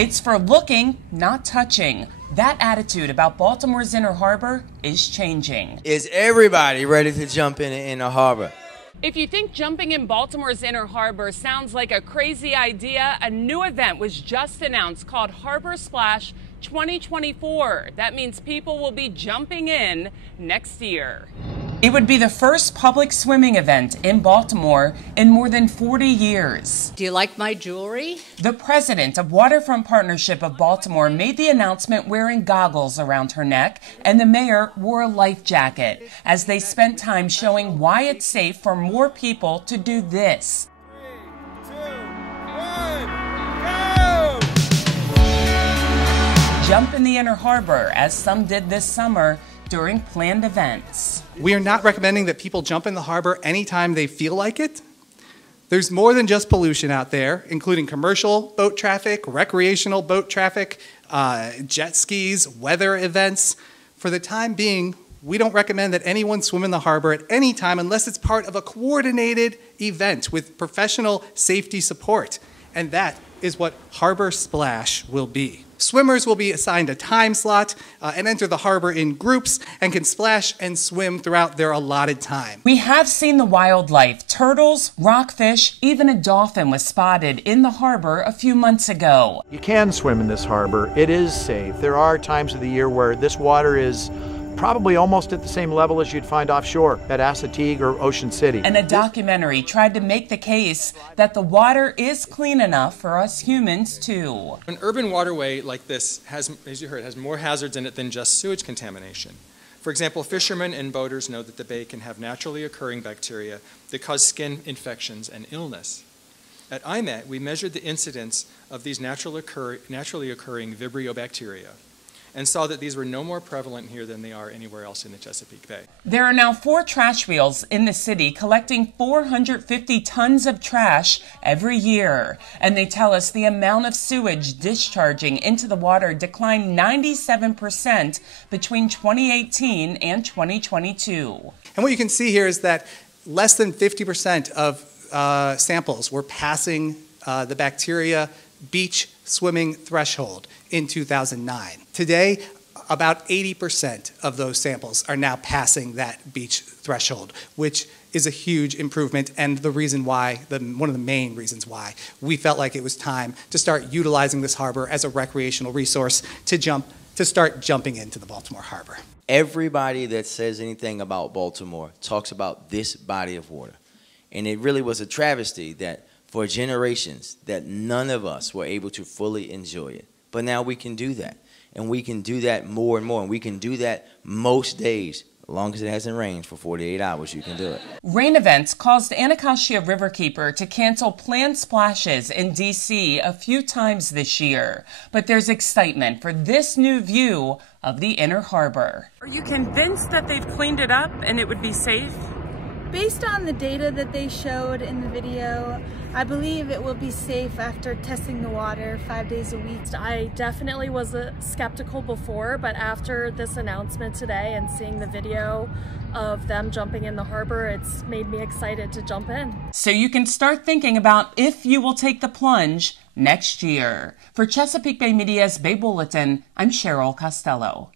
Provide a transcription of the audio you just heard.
It's for looking, not touching. That attitude about Baltimore's Inner Harbor is changing. Is everybody ready to jump in the Inner Harbor? If you think jumping in Baltimore's Inner Harbor sounds like a crazy idea, a new event was just announced called Harbor Splash 2024. That means people will be jumping in next year. It would be the first public swimming event in Baltimore in more than 40 years. Do you like my jewelry? The president of Waterfront Partnership of Baltimore made the announcement wearing goggles around her neck, and the mayor wore a life jacket as they spent time showing why it's safe for more people to do this. 3, 2, 1, go! Jump in the Inner Harbor, as some did this summer during planned events. We are not recommending that people jump in the harbor anytime they feel like it. There's more than just pollution out there, including commercial boat traffic, recreational boat traffic, jet skis, weather events. For the time being, we don't recommend that anyone swim in the harbor at any time unless it's part of a coordinated event with professional safety support. And that is what Harbor Splash will be. Swimmers will be assigned a time slot and enter the harbor in groups and can splash and swim throughout their allotted time. We have seen the wildlife. Turtles, rockfish, even a dolphin was spotted in the harbor a few months ago. You can swim in this harbor. It is safe. There are times of the year where this water is probably almost at the same level as you'd find offshore at Assateague or Ocean City. And a documentary tried to make the case that the water is clean enough for us humans too. An urban waterway like this has, as you heard, has more hazards in it than just sewage contamination. For example, fishermen and boaters know that the bay can have naturally occurring bacteria that cause skin infections and illness. At IMET, we measured the incidence of these naturally occurring Vibrio bacteria and saw that these were no more prevalent here than they are anywhere else in the Chesapeake Bay. There are now 4 trash wheels in the city collecting 450 tons of trash every year. And they tell us the amount of sewage discharging into the water declined 97% between 2018 and 2022. And what you can see here is that less than 50% of samples were passing the bacteria beach swimming threshold in 2009. Today, about 80% of those samples are now passing that beach threshold, which is a huge improvement and the reason why, one of the main reasons why we felt like it was time to start utilizing this harbor as a recreational resource to start jumping into the Baltimore Harbor. Everybody that says anything about Baltimore talks about this body of water. And it really was a travesty that for generations that none of us were able to fully enjoy it. But now we can do that. And we can do that more and more. And we can do that most days. As long as it hasn't rained for 48 hours, you can do it. Rain events caused Anacostia Riverkeeper to cancel planned splashes in D.C. a few times this year. But there's excitement for this new view of the Inner Harbor. Are you convinced that they've cleaned it up and it would be safe? Based on the data that they showed in the video, I believe it will be safe after testing the water 5 days a week. I definitely was skeptical before, but after this announcement today and seeing the video of them jumping in the harbor, it's made me excited to jump in. So you can start thinking about if you will take the plunge next year. For Chesapeake Bay Media's Bay Bulletin, I'm Cheryl Costello.